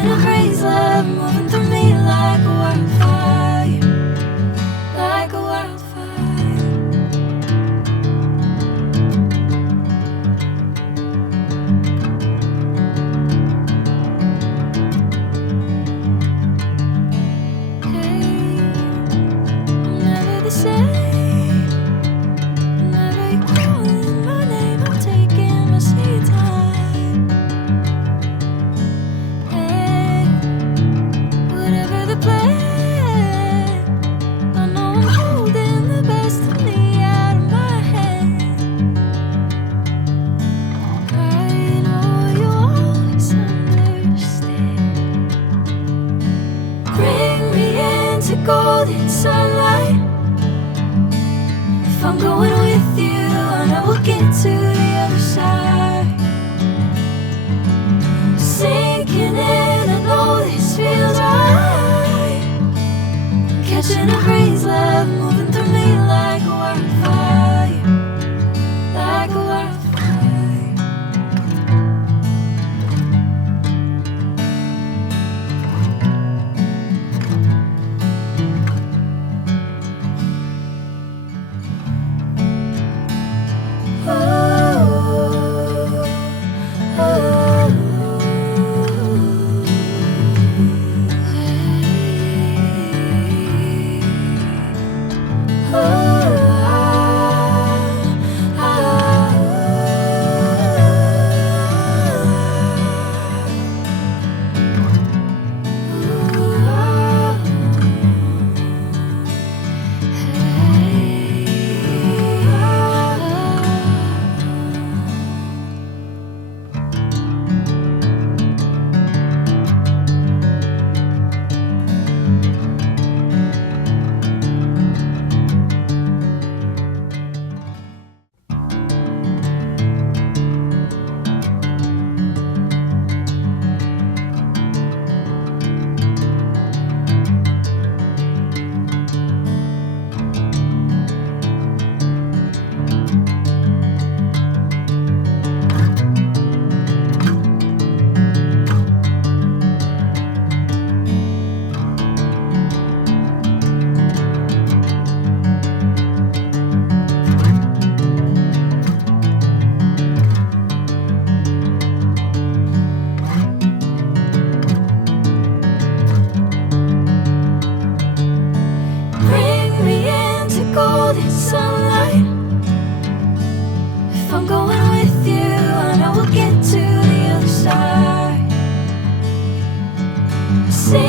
Catching a breeze, love moving through me like a wildfire, like a wildfire. Hey, I'm never the same. Whenever you're calling my name, I'm taking my sweet time. Hey, whatever the plan, I know I'm holding the best of me out of my hand. I know you always understand. Bring me into golden sunlight. If I'm going with you, I know we'll get to the other side. Sinking in, I know this feels right. Catching a breeze, love moving through me like a wildfire, like a wildfire. Bring me into golden sunlight.